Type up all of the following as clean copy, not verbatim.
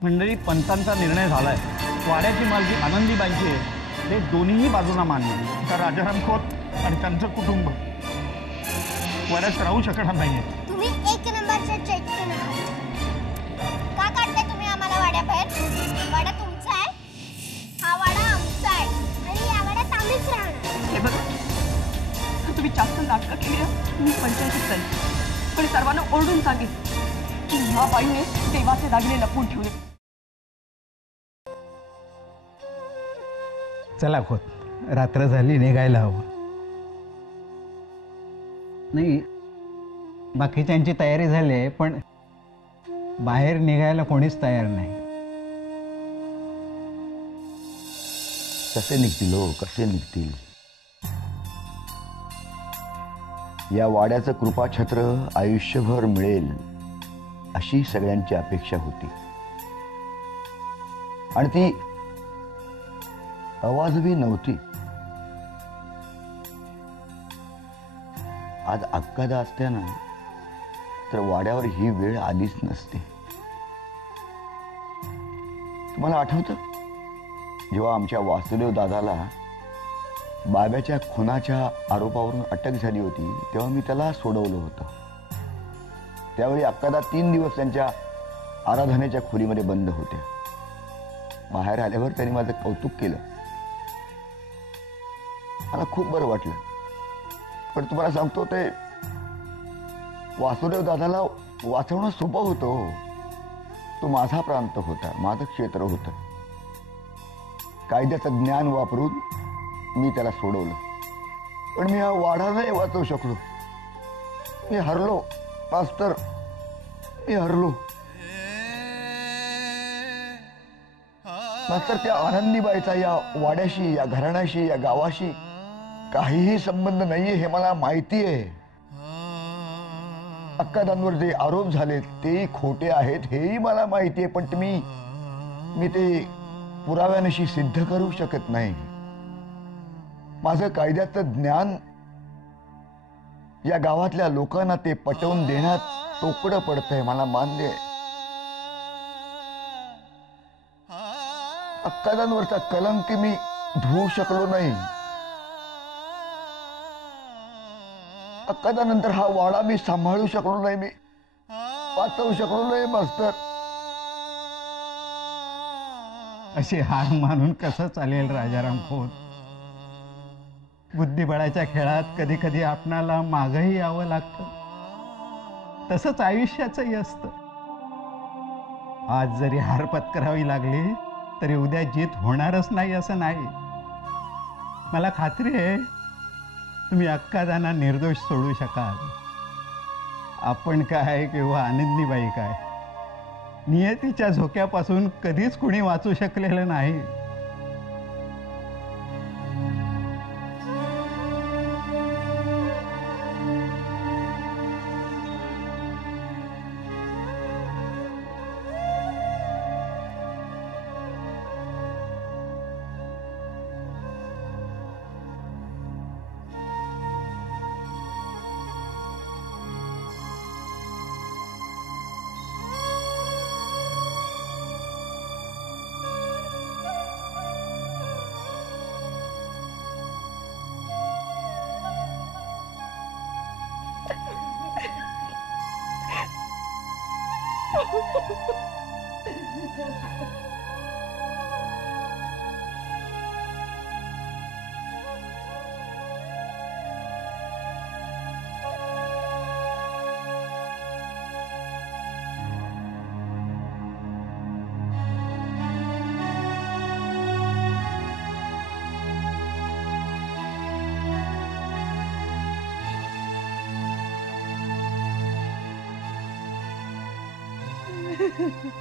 मंडळी, पंचांचा निर्णय झालाय. वाड्याची मालकी आनंदीबाईंची आहे, ते दोन्ही बाजूंना मान्य. तर राजाराम खोत आणि त्यांचं कुटुंब वाड्यात राहू शकणार नाहीये. तुम्ही एक नंबरचे चैतन्य आहात. का काढताय तुम्ही आम्हाला वाड्याबाहेर? वाडा तुमचा आहे, हा वाडा आमचा आहे आणि या वाड्यात आम्हीच राहणार. हे बघा, तुम्ही जास्त नाटकं केली मी पंचायतीत जाईल, पण सर्वांना ओरडून सांगेन की ह्या बाईने देवाचे दागिने लपवून ठेवले. चला खोत, रात्र झाली, निघायला हवं. नाही, बाकीच्यांची तयारी झाली आहे, पण बाहेर निघायला कोणीच तयार नाही. कसे निघतील हो, कसे निघतील? या वाड्याचं कृपाछत्र आयुष्यभर मिळेल अशी सगळ्यांची अपेक्षा होती आणि ती अवाजवी नव्हती. आज अक्कादा असत्या ना, तर वाड्यावर ही वेळ आलीच नसते. तुम्हाला आठवतं जेव्हा आमच्या वासुदेव दादाला बाब्याच्या खुनाच्या आरोपावरून अटक झाली होती, तेव्हा मी त्याला सोडवलं होतं. त्यावेळी अक्कादा 3 दिवस त्यांच्या आराधनेच्या खोलीमध्ये बंद होते. बाहेर आल्यावर त्यांनी माझं कौतुक केलं. मला खूप बरं वाटलं. पण तुम्हाला सांगतो, ते वासुदेव दादाला वाचवणं सोपं होतं. तो माझा प्रांत होता, माझं क्षेत्र होतं. कायद्याचं ज्ञान वापरून मी त्याला सोडवलं. पण मी हा वाडा नाही वाचवू शकलो. मी हरलो मास्तर, मी हरलो. मास्तर, त्या आनंदीबाईचा या वाड्याशी, या घराण्याशी, या गावाशी काहीही संबंध नाहीये हे मला माहिती आहे. अक्कादांवर जे आरोप झाले तेही खोटे आहेत हेही मला माहिती आहे. पण मी ते पुराव्यानिशी सिद्ध करू शकत नाही. माझं कायद्याचं ज्ञान या गावातल्या लोकांना ते पटवून देण्यात तोकडं पडतंय, मला मान्य आहे. अक्कादांवरचा कलंक मी धुवू शकलो नाही. अक्कादानंतर हा वाडा मी सांभाळू शकलो नाही, मी वाचवू शकलो नाही मास्तर. अशी हार मानून कसं चालेल राजाराम खोत? बुद्धिबळाच्या खेळात कधी कधी आपणाला मागही यावं लागतं. तसंच आयुष्याचंही असतं. आज जरी हार पत्करावी लागली तरी उद्या जीत होणारच नाही असं नाही. मला खात्री आहे तुम्ही अक्कादांना निर्दोष सोडू शकाल. आपण काय किंवा आनंदीबाई काय, नियतीच्या झोक्यापासून कधीच कुणी वाचू शकलेलं नाही.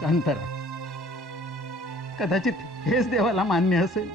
शांत राहा. कदाचित हेच देवाला मान्य असेल.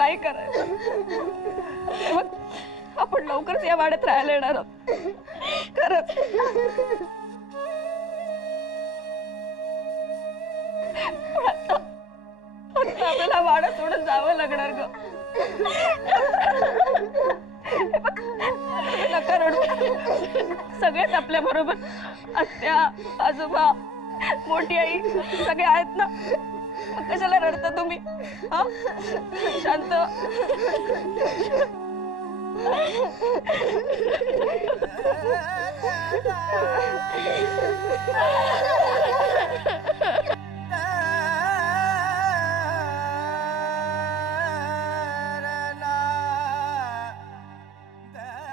नाही करायचं. हे बघ, आपण लवकरच या वाड्यात राहायला येणार आहोत. खरंच. पण आता आपल्याला वाडा सोडून जावं लागणार ग. हे बघ, नका रडू. सगळेच आपल्या बरोबर, आत्या, आजोबा, मोठी आई सगळे आहेत ना. कशाला रडता तुम्ही? हा, शांत.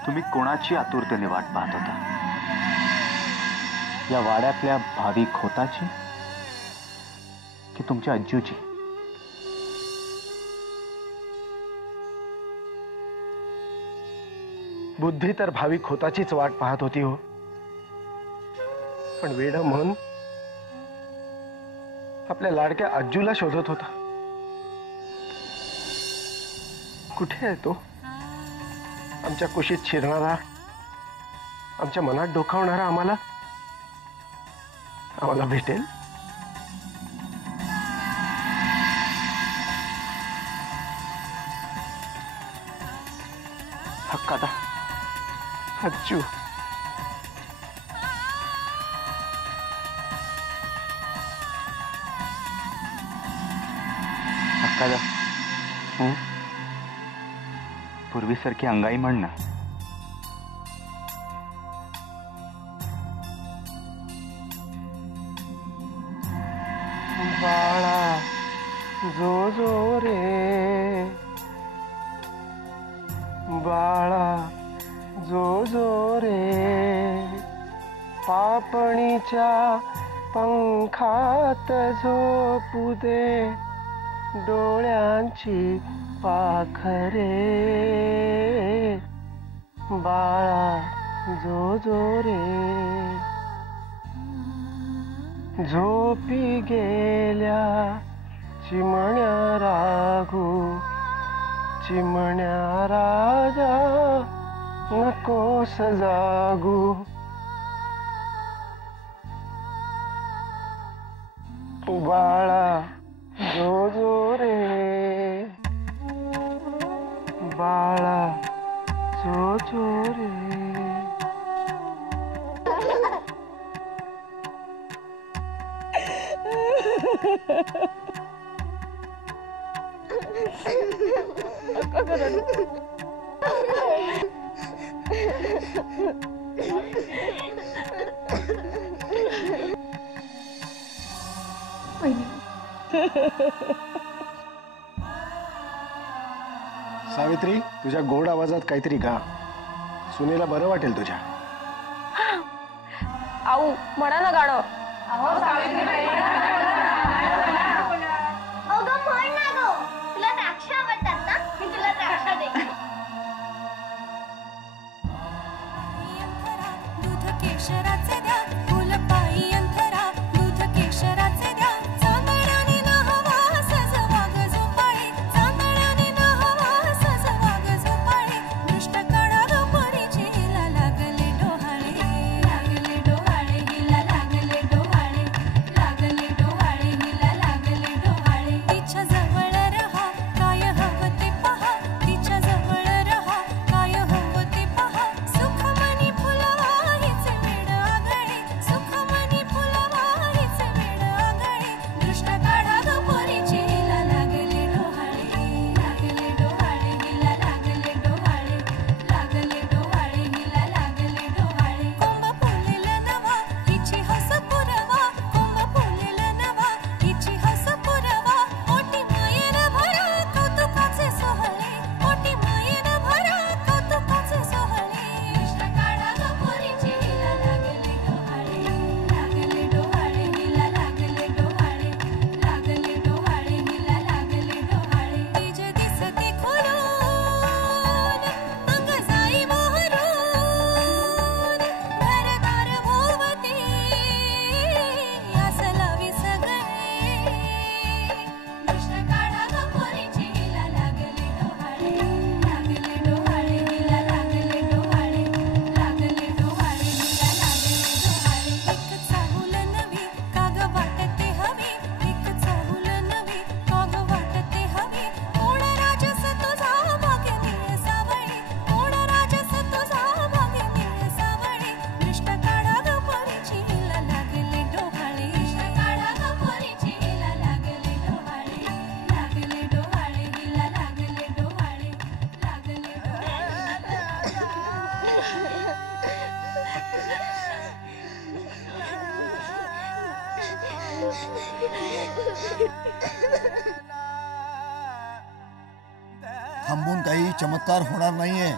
तुम्ही कोणाची आतुरतेने वाट पाहत होता? या वाड्यातल्या भावी खोताची की तुमच्या अज्जूची? बुद्धी तर भावी खोताचीच वाट पाहत होती हो, पण वेड मन आपल्या लाडक्या अज्जूला शोधत होता. कुठे आहे तो? आमच्या कुशीत शिरणारा, आमच्या मनात डोकावणारा आम्हाला भेटेल. हक्कादा, अज्जू, हक्कादा, पूर्वीसारखी अंगाई म्हण ना. बाळा जो जो रे, बाळा जो जो रे, पापणीच्या पंखात झोपू दे डोळ्यांची पाखरे. बाळा जो जो रे, झोपी गेल्या चिमण्या राघू, चिमण्या राजा नकोस जागू. बाळा जो जो रे, बाळा जो जो रे. सावित्री, तुझ्या गोड आवाजात काहीतरी गा. सुनेला बरं वाटेल तुझ्या. आऊ, म्हणा ना गाणं. अगं म्हण ना गो. तुला द्राक्ष आवडतात ना? मी तुला द्राक्ष देईन. दूध केशराचे द्या, फुलपाई अंतरा, दूध केशराचे द्या. चांदण्याने नहावा सजवा ग झोपाळे, चांदण्याने नहावा सजवा ग झोपाळे. दृष्ट काळा ग परीची हिला लागले डोहाळे, लागले डोहाळे हिला लागले डोहाळे, लागले डोहाळे हिला लागले थांबून काही चमत्कार होणार नाहीये.